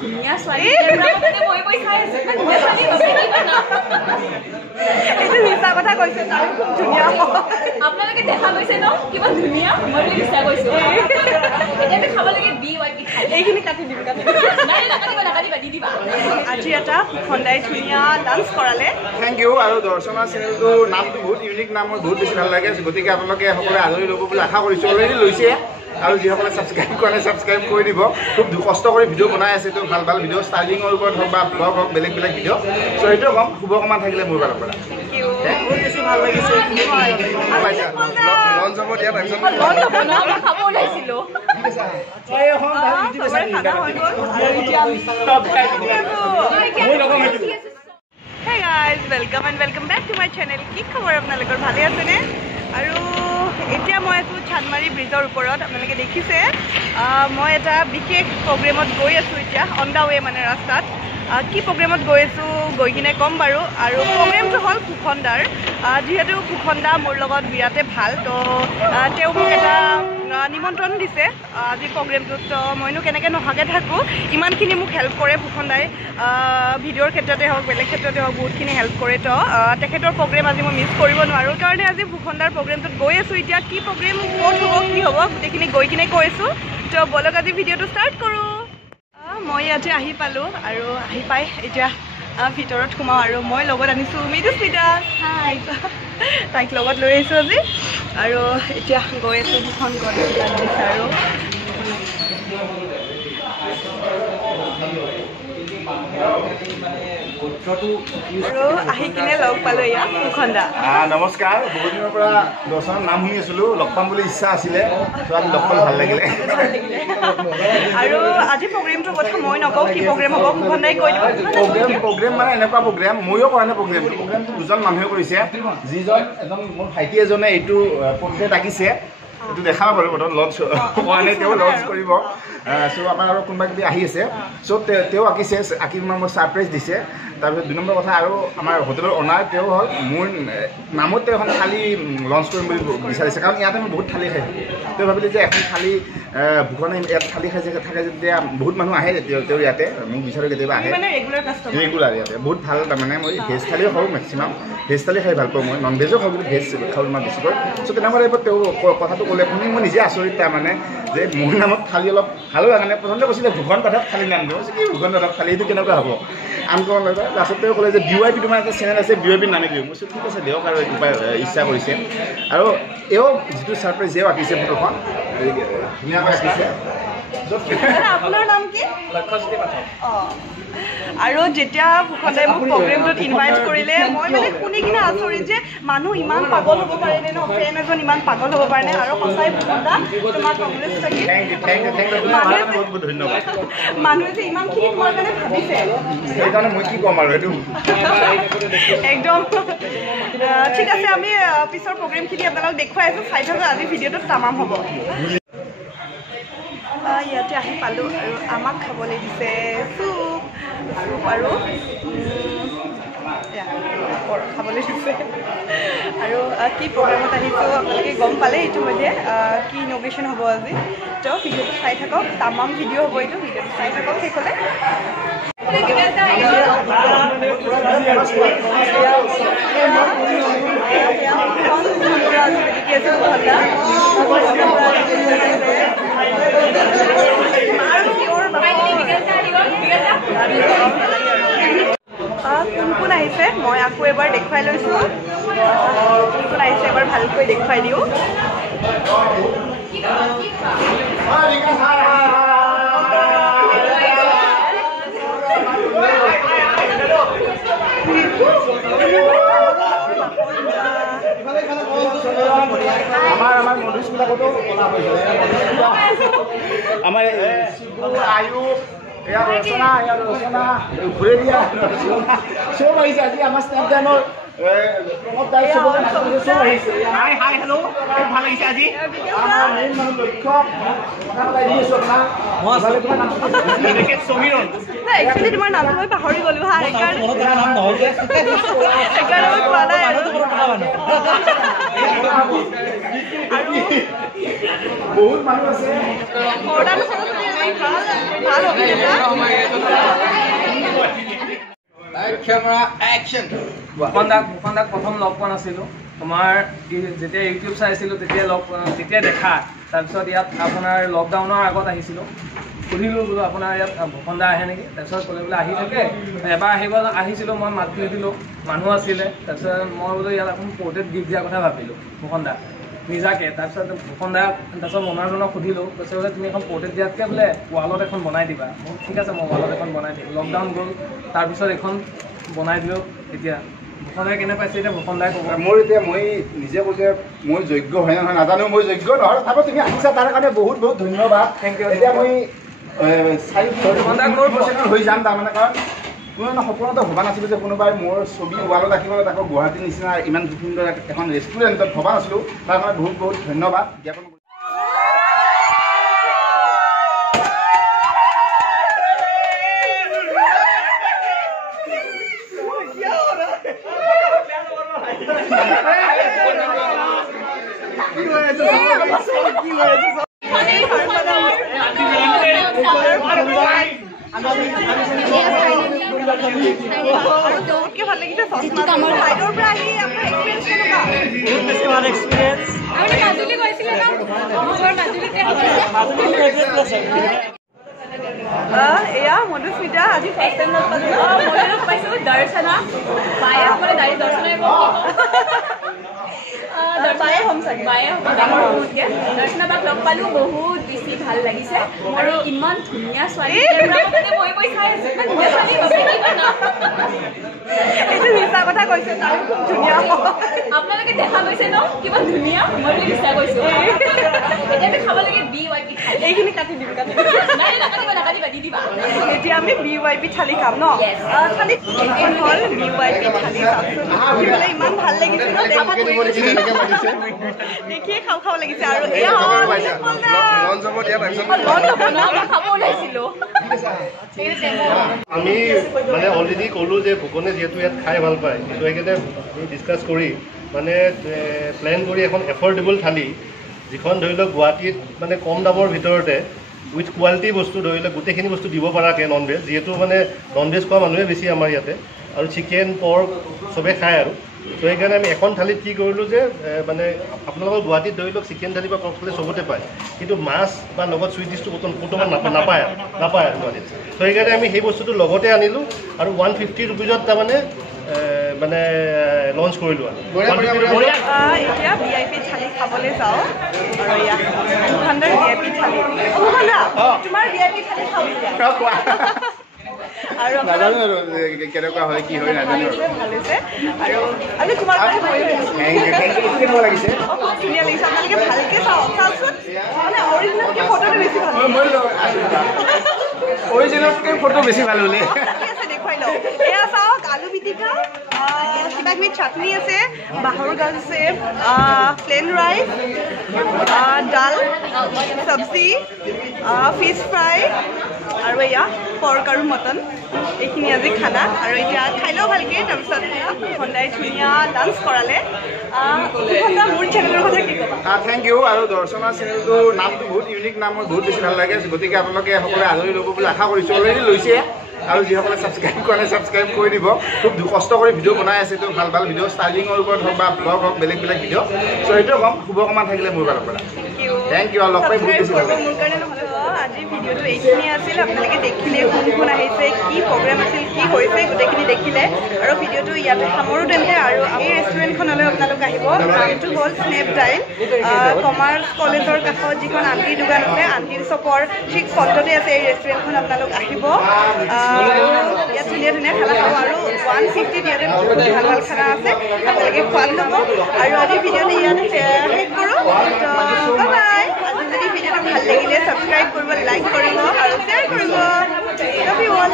ধুনীয়া ছোৱালী মানে মই বৈ খাই আছো এইটো মিছা কথা কৈছে তাই খুব ধুনীয়া আপোনালোকে দেখা পাইছে ন কিমান ধুনীয়া মই মিছা কৈছো এতিয়া খাব লাগে এইখিনি কাটি দিবি নাকাটিবা দি দিবা আজি এটা খন্দাই ধুনীয়া লাঞ্চ কৰালে থেংক ইউ আৰু দৰ্শনা চেনেলটোৰ নামটো বহুত ইউনিক নাম মোৰ বহুত বেছি ভাল লাগে গতিকে আপোনালোকে সকলোৱে আদৰি ল'ব বুলি আশা কৰিছোঁ অলৰেডি লৈছে আৰু যিসকলে ছাবস্ক্ৰাইব কৰা নাই ছাবস্ক্ৰাইব কৰি দিব খুব কষ্ট কৰি ভিডিঅ' বনাই আছে তো ভাল ভাল ভিডিঅ' ষ্টাইলিঙৰ ওপৰত হওক বা ব্লগ হওক বেলেগ বেলেগ ভিডিঅ' চ' সেইটোৱে ক'ম শুভকামনা থাকিলে মোৰ ফালৰ পৰা বহুত বেছি ভাল লাগিছে লঞ্চ হ'ব দিয়া তাৰপিছত খাব ওলাইছিলো Hey guys, welcome back to my channel. কি খবৰ আপোনালোকৰ ভালে আছেনে আৰু এতিয়া মই আছো চানমাৰী ব্ৰিজৰ ওপৰত আপোনালোকে দেখিছে মই এটা বিশেষ প্ৰগ্ৰেমত গৈ আছো এতিয়া অন দা ৱে মানে ৰাস্তাত কি প্ৰগ্ৰেমত গৈ আছো গৈ কিনে ক'ম বাৰু আৰু প্ৰগ্ৰেমটো হ'ল ফুকনদাৰ যিহেতু ফুকনদা মোৰ লগত বিৰাটে ভাল তো তেওঁ মোক এটা নিমন্ত্ৰণ দিছে আজি প্ৰগ্ৰেমটোত তো মইনো কেনেকৈ নহাকৈ থাকোঁ ইমানখিনি মোক হেল্প কৰে ফুকনদাই ভিডিঅ'ৰ ক্ষেত্ৰতে হওক বেলেগ ক্ষেত্ৰতে হওক বহুতখিনি হেল্প কৰে তো তেখেতৰ প্ৰগ্ৰেম আজি মই মিছ কৰিব নোৱাৰোঁ কাৰণে আজি ফুকনদাৰ প্ৰগ্ৰেমটোত গৈ আছোঁ এতিয়া কি প্ৰগ্ৰেম ক'ত হ'ব কি হ'ব গোটেইখিনি গৈ কিনে কৈ আছোঁ তো বলক আজি ভিডিঅ'টো ষ্টাৰ্ট কৰোঁ মই ইয়াতে আহি পালোঁ আৰু আহি পাই এতিয়া ভিতৰত সোমাওঁ আৰু মই লগত আনিছোঁ মৃদুস্মিতা হাই তাইক লগত লৈ আহিছোঁ আজি আৰু এতিয়া গৈ আছোঁ দুখন গণেশ আৰু আহি কিনে লগ পালোঁ এয়া ফুকনদা নমস্কাৰ বহুত দিনৰ পৰা দৰ্শনৰ নাম শুনি আছিলোঁ লগ পাম বুলি ইচ্ছা আছিলে তো আজি লগ পালে ভাল লাগিলে আৰু আজি প্ৰগ্ৰেমটোৰ কথা মই নকওঁ কি প্ৰগ্ৰেম হ'ব ফুকনদাই কৈ দিব প্ৰগ্ৰেম মানে এনেকুৱা প্ৰগ্ৰেম ময়ো কৰা নাই প্ৰগ্ৰেমটো দুজন মানুহে কৰিছে যিজন এজন মোৰ ভাইটি এজনে এইটো প্ৰগ্ৰেম ডাকিছে এইটো দেখা বাৰু বৰ্তমান লঞ্চ হোৱা নাই তেওঁ লঞ্চ কৰিব চ' আমাৰ আৰু কোনোবা কিবি আহি আছে চ' তেওঁ আঁকিছে আঁকি মোক ছাৰপ্ৰাইজ দিছে তাৰপিছত 2 নম্বৰ কথা আৰু আমাৰ হোটেলৰ অনাৰ তেওঁ হ'ল মোৰ নামত তেওঁ এখন থালি লঞ্চ কৰিম বুলি বিচাৰিছে কাৰণ ইয়াতে মই বহুত থালি খাইছোঁ তেওঁ ভাবিলে যে এখন থালি ভুকনে ইয়াত থালি খাইছে থাকে যেতিয়া বহুত মানুহ আহে তেওঁ ইয়াতে মোক বিচাৰোঁ কেতিয়াবা আহে ৰেগুলাৰ ইয়াতে বহুত ভাল তাৰমানে মই ভেজ থালিও খাওঁ মেক্সিমাম ভেজ থালি খাই ভাল পাওঁ মই নন ভেজো খাওঁ কিন্তু ভেজ খাওঁ ইমান বেছিকৈ চ' তেনেকুৱা টাইপত তেওঁ কথাটো ক'লে শুনি মই নিজে আচৰিত তাৰমানে যে মোৰ নামত থালি অলপ ভালো কাৰণে প্ৰথমতে কৈছিলে ভুকন পাঠক থালি নাম দিওঁ কি ভুকন পাঠক থালি এইটো কেনেকুৱা হ'ব আনকল লাষ্টত তেওঁ ক'লে যে VIP তোমাৰ এটা চেনেল আছে VIP নামে দিওঁ মই ঠিক আছে দিয়ক আৰু ইচ্ছা কৰিছে আৰু এও যিটো ছাৰপ্ৰাইজ এও আঁকিছে ফটোখন ধুনীয়াকৈ আঁকিছে আপোনাৰ নাম কি আৰু যেতিয়া ফুকনদাই মোক প্ৰগ্ৰেমটোত ইনভাইট কৰিলে মই মানে শুনি কিনে আচৰিত যে মানুহ ইমান পাগল হ'ব পাৰেনে ন ফেন এজন ইমান পাগল হ'ব পাৰেনে আৰু সঁচাই ফুকনদা তোমাক কংগ্ৰেছ থাকি মানুহে যে ইমানখিনি তোমাৰ কাৰণে ভাবিছে সেইকাৰণে মই কি ক'ম আৰু এইটো একদম ঠিক আছে আমি পিছৰ প্ৰগ্ৰেমখিনি আপোনালোকক দেখুৱাই আছোঁ চাই থাকক আজি ভিডিঅ'টোত তামাম হ'ব ইয়াতে আহি পালোঁ আৰু আমাক খাবলৈ দিছে চুপ আৰু খাবলৈ দিছে আৰু কি প্ৰগ্ৰেমত আহিছোঁ আপোনালোকে গম পালে ইতিমধ্যে কি ইন'ভেশ্যন হ'ব আজি তো ভিডিঅ'টো চাই থাকক তামাম ভিডিঅ' হ'ব এইটো ভিডিঅ'টো চাই থাকক শেষলৈ কোন আহিছে মই আকৌ এবাৰ দেখুৱাই লৈছোঁ কোন আহিছে এবাৰ ভালকৈ দেখুৱাই দিওঁ আমাৰ মধুস্মিতাকতো আমাৰ আয়ু ইয়াৰ ৰচনা ঘূৰে দিয়া চব আহিছে আজি আমাৰ ষ্টেডিয়ামৰ হাই হাই হেল্ল' ভাল লাগিছে আজি আমাৰ মেইন মানুহ লক্ষ্য সমীৰণ একচুৱেলি তোমাৰ নামটো মই পাহৰি গ'লো হা সেইকাৰণে মই কোৱা নাই আৰু বহুত মানুহ আছে ভাল অভিনেতা ভূষণদাক প্ৰথম লগ পোৱা নাছিলোঁ তোমাৰ যেতিয়া ইউটিউব চাইছিলোঁ তেতিয়া দেখা তাৰপিছত ইয়াত আপোনাৰ লকডাউনৰ আগত আহিছিলোঁ সুধিলোঁ বোলো আপোনাৰ ইয়াত ভূষণদা আহে নেকি তাৰপিছত ক'লে বোলে আহি থাকে এবাৰ আহিছিলোঁ মই মাত নিদিলোঁ মানুহ আছিলে তাৰপিছত মই বোলো ইয়াত এখন পৰ্ট্ৰেইট গিফ্ট দিয়াৰ কথা ভাবিলোঁ ভূষণদাক নিজাকে তাৰপিছত ভূষণদাক তাৰপিছত মনাৰজনক সুধিলোঁ কৈছে বোলে তুমি এখন পৰ্ট্ৰেইট দিয়াতকৈ বোলে ৱালত এখন বনাই দিবা ঠিক আছে মই ৱালত এখন বনাই দিম লকডাউন গ'ল তাৰপিছত এখন বনাই দিলোঁ এতিয়া ভূষণদাই কেনে পাইছে এতিয়া ভূষণদাই ক'ব মোৰ এতিয়া মই নিজে কৈছে মই যোগ্য হয় নহয় নাজানো মই যোগ্য নহয় তথাপিও তুমি আহিছা তাৰ কাৰণে বহুত বহুত ধন্যবাদ থেংক ইউ এতিয়া মই 4 হৈ যাম তাৰমানে কাৰণ কোনো সপোনতো ভবা নাছিলোঁ যে কোনোবাই মোৰ ছবি ৱালত ৰাখিব তাকো গুৱাহাটীৰ নিচিনা ইমান সুন্দৰ এখন ৰেষ্টুৰেণ্টত ভবা নাছিলোঁ তাৰ কাৰণে বহুত বহুত ধন্যবাদ জ্ঞাপন চবতকৈ ভাল লাগিছে চশমা চাইডৰ পৰা আহি আপোনাৰ এক্সপিৰিয়েঞ্চ কেনেকুৱা বহুত বেছি ভাল এক্সপিৰিয়েঞ্চ মাজুলী গৈছিলে ন এয়া মধুস্মিতা আজি ফাৰ্ষ্ট টাইম লগ পালোঁ মই পাইছোঁ দৰ্শনা বায়ে মানে দাড়ি দৰ্শনাই বায়ে হ'ম চাগে বায়ে ডাঙৰ বহুতকৈ দৰ্শনা বাক লগ পালোঁ বহুত বেছি ভাল লাগিছে আৰু ইমান ধুনীয়া ছোৱালী মই কৈ চাই আছোঁ এইটো মিছা কথা কৈছে তাৰ খুব ধুনীয়া আপোনালোকে দেখা গৈছে ন কিমান ধুনীয়া মই বুলি বিশ্বাস কৰিছোঁ এতিয়া আমি খাব লাগে BYP থালি এইখিনি কাটি দিম নাই নাকাটিবা দি দিবা এতিয়া আমি BYP থালি খাম ন থালি এইখন হ'ল BYP থালি চাওকচোন ইমান ভাল লাগিছে ন দেখিয়ে খাওঁ লাগিছে আৰু এয়া খাব ওলাইছিলোঁ আমি মানে অলৰেডি ক'লোঁ যে ভূষণে যিহেতু ইয়াত খাই ভাল পায় তো সেইকাৰণে ডিছকাছ কৰি মানে প্লেন কৰি এখন এফৰ্ডেবল থালি যিখন ধৰি লওক গুৱাহাটীত মানে কম দামৰ ভিতৰতে উইথ কোৱালিটি বস্তু ধৰি লওক গোটেইখিনি বস্তু দিব পৰাকৈ নন ভেজ যিহেতু মানে নন ভেজ খোৱা মানুহে বেছি আমাৰ ইয়াতে আৰু চিকেন পৰ্ক চবেই খায় আৰু তো সেইকাৰণে আমি এখন থালিত কি কৰিলোঁ যে মানে আপোনালোকৰ গুৱাহাটীত ধৰি লওক চিকেন থালি বা পৰ্ক থালি চবতে পায় কিন্তু মাছ বা লগত চুইট ডিছটো বৰ্তমান নাপায় আৰু গুৱাহাটীত তো সেইকাৰণে আমি সেই বস্তুটো লগতে আনিলোঁ আৰু 150 ৰুপিজত তাৰমানে মানে লঞ্চ কৰিলোঁ আৰু এতিয়া VIP থালি খাবলৈ যাওঁ আৰু ইয়াত ভূষণদাৰ VIP থালি ভূষণদা তোমাৰ VIP থালি খাওঁ আৰু নাজানো আৰু কেনেকুৱা হয় কি হয় নাজানো ভাল হৈছে আৰু তোমাৰ কেনেকুৱা লাগিছে ধুনীয়া লাগিছে আপোনালোকে ভালকৈ চাওকচোন মানে অৰিজিনেলকৈ ফটোটো বেছি ভাল অৰিজিনেলতকৈ ফটো বেছি ভাল হ'লে আছে দেখুৱাই লওঁ এয়া চাওক আলু পিটিকা কিবা কিবি চাটনি আছে বাঁহৰ গাজ আছে প্লেন ৰাইচ ডাল চব্জি ফিছ ফ্ৰাই আৰু এয়া পৰ্ক আৰু মটন এইখিনি আজি খানা আৰু এতিয়া খাই লওঁ ভালকৈ তাৰপিছত ভূষণদাই ধুনীয়া ডান্স কৰালে ভূষণদা মোৰ চেনেলৰ কথা কি ক'বা থেংক ইউ আৰু দৰ্শনাৰ চেনেলটোৰ নামটো বহুত ইউনিক নাম মোৰ বহুত বেছি ভাল লাগে গতিকে আপোনালোকে সকলোৱে আদৰি ল'ব বুলি আশা কৰিছোঁ অলৰেডি লৈছে আৰু যিসকলে ছাবস্ক্ৰাইব কৰা নাই ছাবস্ক্ৰাইব কৰি দিব খুব কষ্ট কৰি ভিডিঅ' বনাই আছে তো ভাল ভাল ভিডিঅ' ষ্টাইলিঙৰ ওপৰত হওক বা ব্লগ হওক বেলেগ ভিডিঅ' চ' সেইটোৱে ক'ম শুভকামনা থাকিলে মোৰ ফালৰ পৰা থেংক ইউ আৰু লগ পাই বহুত বেছি ভাল লাগে মোৰ কাৰণে নহ'লে আজি ভিডিঅ'টো এইখিনি আছিল আপোনালোকে দেখিলে কোন আহিছে কি প্ৰগ্ৰেম আছিল কি হৈছে গোটেইখিনি দেখিলে আৰু ভিডিঅ'টো ইয়াতে সামৰোঁ তেন্তে আৰু এই ৰেষ্টুৰেণ্টখনলৈ আপোনালোক আহিব নামটো হ'ল স্নেপডাইল কমাৰ্চ কলেজৰ কাষত যিখন আণ্টিৰ দোকান আছে আণ্টিৰ শ্বপৰ ঠিক ফ্ৰণ্টতে আছে এই ৰেষ্টুৰেণ্টখন আপোনালোক আহিব ইয়াত ধুনীয়া ধুনীয়া খানা খাব আৰু 150 ইয়াতে বহুত ভাল ভাল খানা আছে আপোনালোকে খোৱাত ল'ব আৰু আজি ভিডিঅ'টো ইয়াতে শেষ কৰোঁ বাই আজি যদি ভিডিঅ'টো ভাল লাগিলে ছাবস্ক্ৰাইব কৰিব লাইক কৰিব আৰু শ্বেয়াৰ কৰিব লাভ ইউ অল